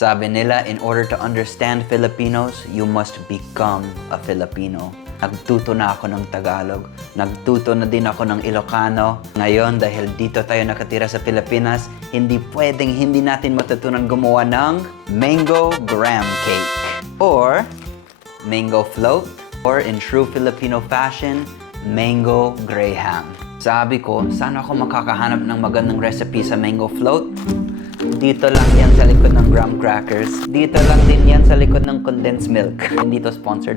Sabi nila, in order to understand Filipinos, you must become a Filipino. Nagtuto na ako ng Tagalog. Nagtuto na din ako ng Ilocano. Ngayon, dahil dito tayo nakatira sa Pilipinas, hindi pwedeng hindi natin matutunan gumawa ng mango graham cake. Or mango float. Or in true Filipino fashion, mango graham. Sabi ko, saan ako makakahanap ng magandang recipe sa mango float? Dito lang yan sa likod ng graham crackers. Dito lang din yan sa likod ng condensed milk. Hindi to sponsored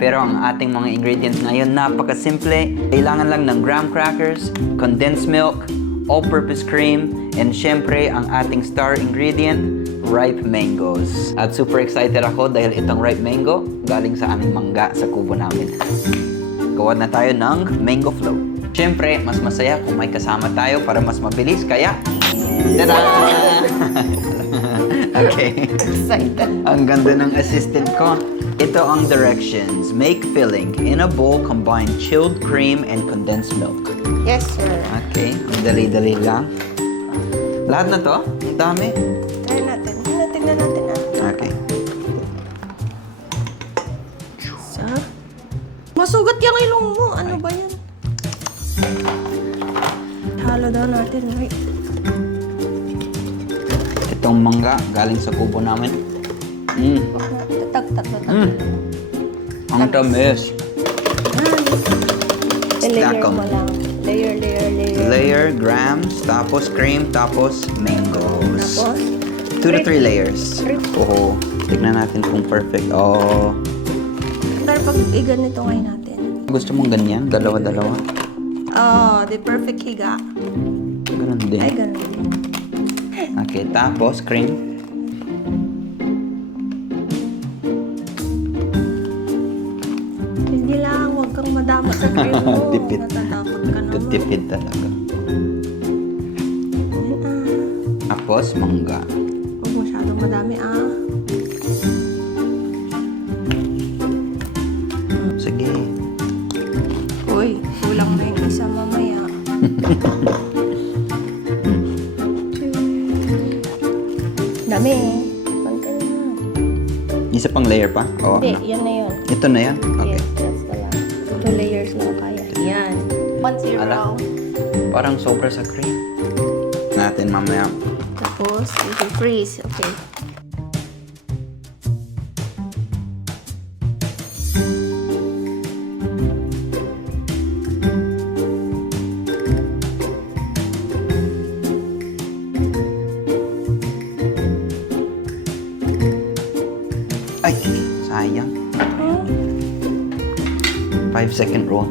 Pero ang ating mga ingredients ngayon, napakasimple. Kailangan lang ng graham crackers, condensed milk, all-purpose cream, and syempre ang ating star ingredient, ripe mangoes. At super excited ako dahil itong ripe mango galing sa aming mangga sa kubo namin. Gawa na tayo ng mango float. Syempre, mas masaya kung may kasama tayo para mas mabilis. Kaya, tada! Okay. Excited. Ang ganda ng assistant ko. Ito ang directions. Make filling. In a bowl, combine chilled cream and condensed milk. Yes, sir. Okay. Ang dali-dali lang. Lahat na to? Ang dami. Try natin. Tingnan natin Okay. Sa? Masugat yung ilong mo. Ano ba yan? Halo daw natin, right? Itong mangga galing sa kubo namin. Tag. Ang tamis. Layer Stack 'em. mo lang. Layer. Layer, grams, tapos cream, tapos mangoes. Tapos? 2 to 3 layers. Three. Oo. Tignan natin kung perfect. Oh. Pero pag i-ganito ngayon natin. Gusto mong ganyan? Dalawa-dalawa? Oh, the perfect higa. Ganun din. Ay, ganun din. Okay, tapos cream. Hindi lang, huwag kang madama sa cream mo. Tipid. Natatakot ka naman. Tipid talaga. Tapos mangga. Huwag masyadong madami, Sige. Uy, kulang na yung isa mamaya. Dami Pantay na. Isa pang layer pa? Oo. Hindi, ano? yan na yun. Ito na yan? Okay. Yes, that's the last. 2 layers lang kaya. Yan. 1-0. Ala. Parang sobra sa cream. Natin mamaya. Tapos, i-freeze. Okay. Ay, sayang. 5-second rule.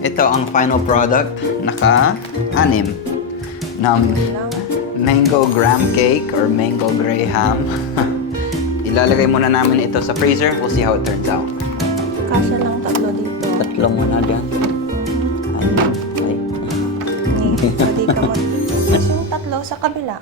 Ito ang final product. Naka-anim ng mango graham cake or mango graham. Ilalagay muna namin ito sa freezer. We'll see how it turns out. Kasya lang 3 dito. 3 muna dyan. Ayun. Ay. Hindi ka mo. Tapos yung 3 sa kabila.